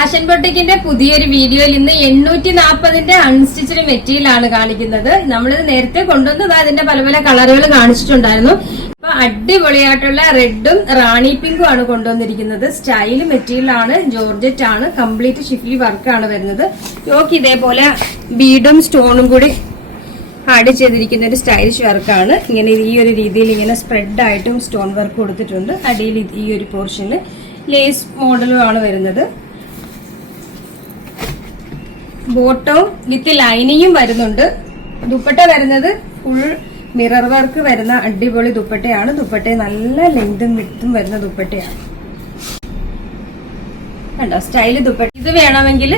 Fashion ബൊട്ടിക്കിന്റെ പുതിയൊരു വീഡിയോയിൽ ഇന്ന് 840ന്റെ അൺസ്റ്റിച്ചഡ് മെറ്റീരിയൽ ആണ് കാണിക്കുന്നത്. നമ്മളിത് നേരത്തെ കൊണ്ടുവന്നത് അതിന്റെ പല പല കളറുകൾ കാണിച്ചിട്ടുണ്ടായിരുന്നു. ഇപ്പൊ അടിപൊളിയായിട്ടുള്ള റെഡും റാണി പിങ്കും ആണ് കൊണ്ടുവന്നിരിക്കുന്നത്. സ്റ്റൈൽ മെറ്റീരിയൽ ആണ്, ജോർജറ്റ് ആണ്, കംപ്ലീറ്റ് ഷിഫ്ലി വർക്ക് ആണ് വരുന്നത്. യോക്ക് ഇതേപോലെ ബീഡും സ്റ്റോണും കൂടി ആഡ് ചെയ്തിരിക്കുന്ന ഒരു സ്റ്റൈലിഷ് വർക്കാണ്. ഇങ്ങനെ ഈ ഒരു രീതിയിൽ ഇങ്ങനെ സ്പ്രെഡ് ആയിട്ടും സ്റ്റോൺ വർക്ക് കൊടുത്തിട്ടുണ്ട്. അടിയിൽ ഈ ഒരു പോർഷനിൽ ലേസ് മോഡലും ആണ് വരുന്നത്. ബോട്ടവും വിത്ത് ലൈനിങ്ങും വരുന്നുണ്ട്. ദുപ്പട്ട വരുന്നത് ഫുൾ മിറർ വർക്ക് വരുന്ന അടിപൊളി ദുപ്പട്ടയാണ്. ദുപ്പട്ട നല്ല ലെങ്തും വിഡ്ത്തും വരുന്ന ദുപ്പട്ടയാണ്. കണ്ടോ സ്റ്റൈല് ദുപ്പട്ട. ഇത് വേണമെങ്കിൽ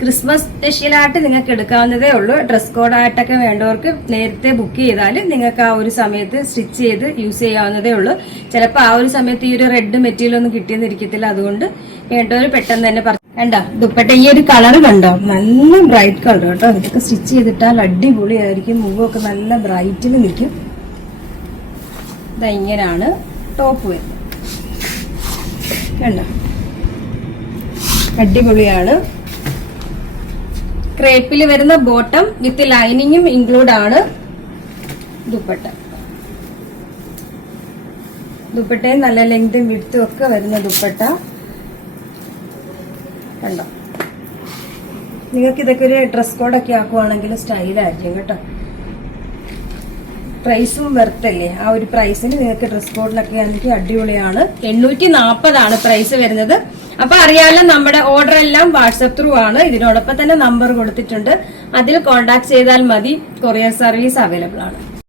ക്രിസ്മസ് സ്പെഷ്യലായിട്ട് നിങ്ങൾക്ക് എടുക്കാവുന്നതേ ഉള്ളൂ. ഡ്രസ് കോഡായിട്ടൊക്കെ വേണ്ടവർക്ക് നേരത്തെ ബുക്ക് ചെയ്താൽ നിങ്ങൾക്ക് ആ ഒരു സമയത്ത് സ്റ്റിച്ച് ചെയ്ത് യൂസ് ചെയ്യാവുന്നതേ ഉള്ളൂ. ചിലപ്പോൾ ആ ഒരു സമയത്ത് ഈ ഒരു റെഡ് മെറ്റീരിയൽ ഒന്നും കിട്ടിയെന്നിരിക്കത്തില്ല. അതുകൊണ്ട് വേണ്ടവർ പെട്ടെന്ന് തന്നെ കണ്ടോ ദുപ്പട്ട. ഈ ഒരു കളർ കണ്ടോ, നല്ല ബ്രൈറ്റ് കളർ കേട്ടോ. ഇതൊക്കെ സ്റ്റിച്ച് ചെയ്തിട്ടാൽ അടിപൊളിയായിരിക്കും. മുഖമൊക്കെ നല്ല ബ്രൈറ്റിൽ നിൽക്കും. ഇങ്ങനെയാണ് ടോപ്പ് വരുന്നത്. കണ്ടോ അടിപൊളിയാണ്. ക്രേപ്പിൽ വരുന്ന ബോട്ടം വിത്ത് ലൈനിങ്ങും ഇൻക്ലൂഡ് ആണ്. ദുപ്പട്ടയും നല്ല ലെങ്തും വിഡ്ത്തും ഒക്കെ വരുന്ന ദുപ്പട്ട. കണ്ടോ, നിങ്ങൾക്ക് ഇതൊക്കെ ഒരു ഡ്രസ് കോഡൊക്കെ ആക്കുവാണെങ്കിൽ സ്റ്റൈലായിരിക്കും കേട്ടോ. പ്രൈസും വെർത്തല്ലേ. ആ ഒരു പ്രൈസിന് നിങ്ങൾക്ക് ഡ്രസ് കോഡിലൊക്കെ ആണെങ്കിൽ അടിപൊളിയാണ്. 840 പ്രൈസ് വരുന്നത്. അപ്പൊ അറിയാലോ, നമ്മുടെ ഓർഡർ എല്ലാം വാട്സപ്പ് ത്രൂ ആണ്. ഇതിനോടൊപ്പം തന്നെ നമ്പർ കൊടുത്തിട്ടുണ്ട്. അതിൽ കോൺടാക്ട് ചെയ്താൽ മതി. കൊറിയർ സർവീസ് അവൈലബിൾ ആണ്.